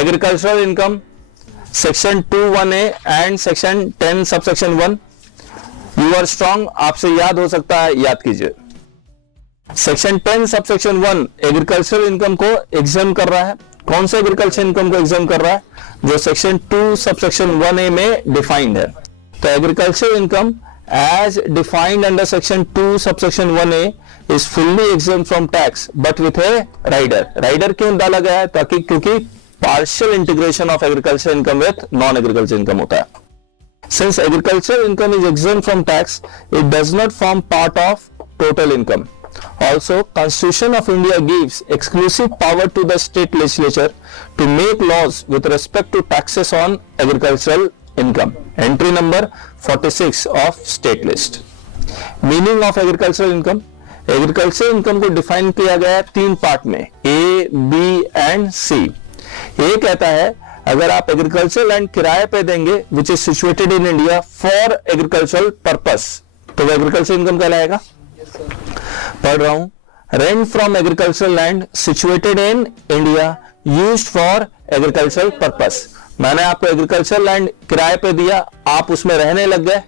Agricultural income section 2(1)(a) and section 10 subsection 1। You are strong, आपसे याद हो सकता है, याद कीजिए। सेक्शन 10 सबसेक्शन 1 एग्रीकल्चरल इनकम को एग्जाम कर रहा है। कौन सा एग्रीकल्चर इनकम को एग्जाम कर रहा है? जो सेक्शन 2 सबसेक्शन 1(a) में डिफाइंड है। तो agriculture income as defined under section 2 subsection 1(a) is fully exempt from tax but with a rider. Rider क्यों डाला गया है? ताकि क्योंकि partial integration of agriculture income with non agriculture income होता है। Since agricultural income is exempt from tax, it does not form part of total income. Also, Constitution of India gives exclusive power to the state legislature to make laws with respect to taxes on agricultural income. Entry number 46 of state list. Meaning of agricultural income. Agricultural income को define किया गया है 3 part में, A, B and C. A कहता है अगर आप agriculture land किराए पे देंगे which is situated in India for agricultural purpose, तो वो एग्रीकल्चर इनकम कहलाएगा। पढ़ रहा हूं, rent from agricultural land situated in India used for agricultural purpose. मैंने आपको एग्रीकल्चर लैंड किराए पे दिया, आप उसमें रहने लग गए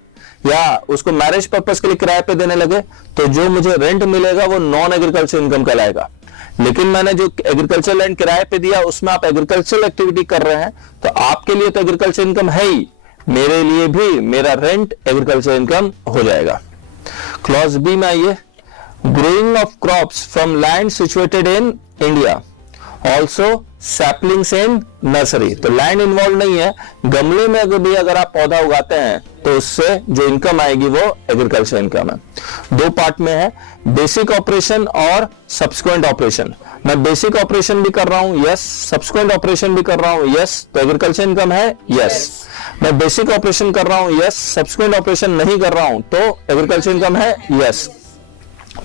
या उसको मैरिज पर्पस के लिए किराए पे देने लगे, तो जो मुझे रेंट मिलेगा वो नॉन एग्रीकल्चर इनकम कहलाएगा। लेकिन मैंने जो एग्रीकल्चर लैंड किराए पे दिया उसमें आप एग्रीकल्चरल एक्टिविटी कर रहे हैं, तो आपके लिए तो एग्रीकल्चर इनकम है ही, मेरे लिए भी मेरा रेंट एग्रीकल्चर इनकम हो जाएगा। क्लॉज बी में आइए, growing of crops from land situated in India, also saplings in nursery. तो लैंड इन्वॉल्व नहीं है, गमले में अगर आप पौधा उगाते हैं तो उससे जो इनकम आएगी वो एग्रीकल्चर इनकम है। 2 पार्ट में है, बेसिक ऑपरेशन और सब्सिक्वेंट ऑपरेशन। मैं बेसिक ऑपरेशन भी कर रहा हूं, यस। सब्सिक्वेंट ऑपरेशन भी कर रहा हूं, यस। तो एग्रीकल्चर इनकम है, यस। मैं बेसिक ऑपरेशन कर रहा हूं, यस। सब्सिक्वेंट ऑपरेशन नहीं कर रहा हूं तो एग्रीकल्चर इनकम है, यस।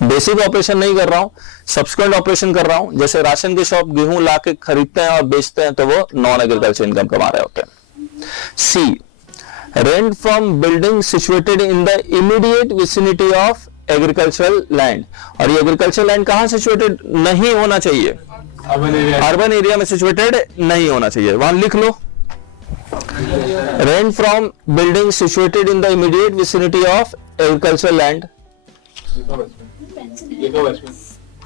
बेसिक ऑपरेशन नहीं कर रहा हूं, सब्सिक्वेंट ऑपरेशन कर रहा हूं, जैसे राशन की शॉप गेहूं लाके खरीदते हैं और बेचते हैं, तो वो नॉन एग्रीकल्चर इनकम कमा रहे होते हैं। C, rent from building situated in the immediate vicinity of agricultural land. और ये एग्रीकल्चर लैंड कहां सिचुएटेड नहीं होना चाहिए? अर्बन एरिया में सिचुएटेड नहीं होना चाहिए, वहां लिख लो। Rent from building situated in the immediate vicinity of agriculture land,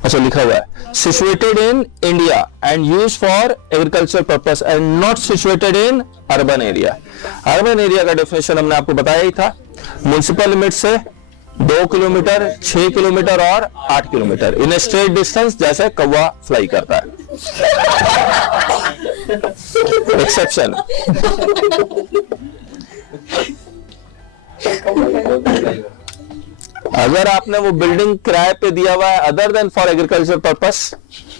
अच्छा लिखा हुआ है, situated in India and use for agriculture purpose and not situated in urban area. Urban area का डेफिनेशन हमने आपको बताया ही था, म्युनिसिपल लिमिट से 2 किलोमीटर, 6 किलोमीटर और 8 किलोमीटर इन स्ट्रेट डिस्टेंस, जैसे कौवा फ्लाई करता है। एक्सेप्शन, अगर आपने वो बिल्डिंग किराए पे दिया हुआ है other than for agriculture purpose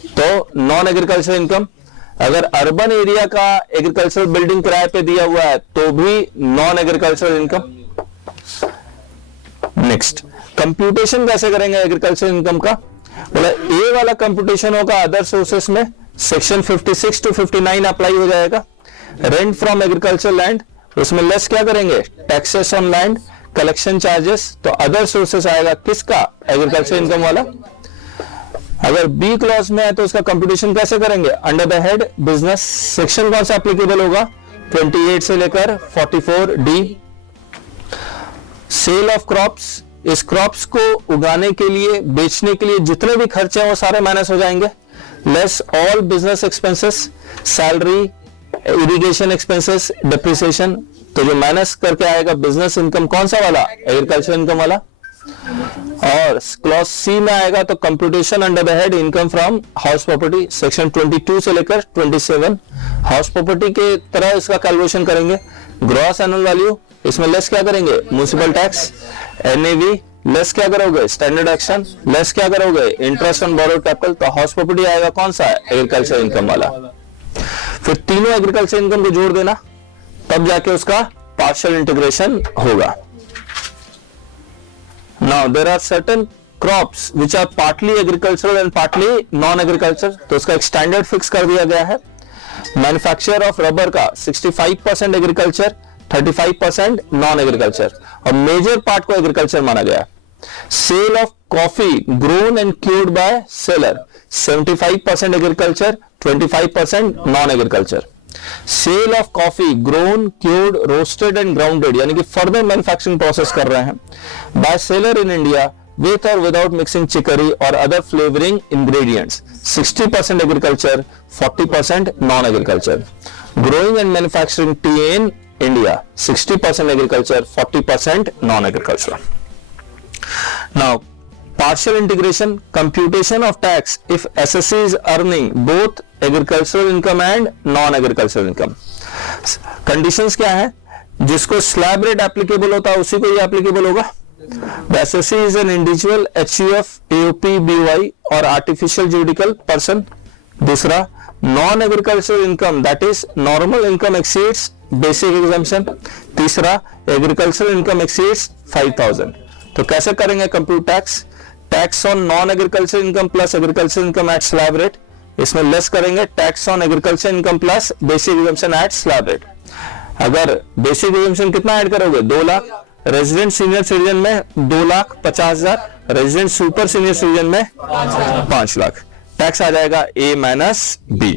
तो नॉन एग्रीकल्चर इनकम। अगर अर्बन एरिया का एग्रीकल्चर बिल्डिंग किराए पे दिया हुआ है तो भी non agriculture income. Next, computation कैसे करेंगे एग्रीकल्चर इनकम का? बोला ए वाला कंप्यूटेशन होगा अदर सोर्सेस में, सेक्शन 56 to 59 अप्लाई हो जाएगा। रेंट फ्रॉम एग्रीकल्चर लैंड, उसमें लेस क्या करेंगे? Taxes on land, collection charges, तो अदर सोर्सेस आएगा किसका? एग्रीकल्चर इनकम वाला। अगर बी क्लॉज में है तो उसका कंप्यूटेशन कैसे करेंगे? Under the head business, section कौन सा एप्लीकेबल होगा? 28 से लेकर 44 डी। सेल ऑफ क्रॉप्स, इस क्रॉप्स को उगाने के लिए, बेचने के लिए जितने भी खर्चे हैं वो सारे माइनस हो जाएंगे। Less all business expenses, salary, irrigation expenses, depreciation, तो जो माइनस करके आएगा बिजनेस इनकम कौन सा वाला? एग्रीकल्चर इनकम वाला। और क्लॉज सी में आएगा तो computation under the head income from house property, section 22 से लेकर 27 हाउस प्रॉपर्टी के तरह इसका कैलकुलेशन करेंगे। ग्रॉस एनुअल वैल्यू, इसमें लेस क्या करेंगे? Municipal tax. एनएवी लेस क्या करोगे? Standard action. लेस क्या करोगे? Interest on borrowed capital. तो हाउस प्रॉपर्टी आएगा कौन सा? एग्रीकल्चर इनकम वाला। फिर तीनों एग्रीकल्चर इनकम को जोड़ देना, तब जाके उसका पार्शियल इंटीग्रेशन होगा। Now there are certain crops which are partly agricultural and partly non-agricultural, तो उसका एक स्टैंडर्ड फिक्स कर दिया गया है। मैन्युफैक्चर ऑफ रबर का 65% एग्रीकल्चर, 35% नॉन एग्रीकल्चर, और मेजर पार्ट को एग्रीकल्चर माना गया। Sale of coffee grown and cured by seller, 75% agriculture, 25% non agriculture. Sale of coffee grown, cured, roasted and grounded, यानी कि फर्दर मैन्युफैक्चरिंग प्रोसेस कर रहे हैं by seller in India with or without mixing chicory or other flavoring ingredients. 60% agriculture, 40% non-agriculture. Growing and manufacturing tea in India, 60% agriculture, 40% non-agriculture. Now, partial integration, computation of tax if SSC is earning both agricultural income and non-agricultural income. Conditions क्या है? जिसको slab rate applicable होता है उसी को ये applicable होगा. The SSC is an individual HUF, AOP, BY or artificial juridical person. दूसरा, non-agricultural income, that is normal income exceeds basic exemption. तीसरा, agricultural income exceeds 5,000. तो कैसे करेंगे compute tax? Tax on non-agricultural income plus agricultural income at slab rate. इसमें less करेंगे tax on agricultural income plus basic exemption at slab rate. अगर basic exemption कितना add करोगे? 2 lakh. Resident senior citizen में 2,50,000, resident super senior citizen में 5 lakh. Tax आ जाएगा A - B.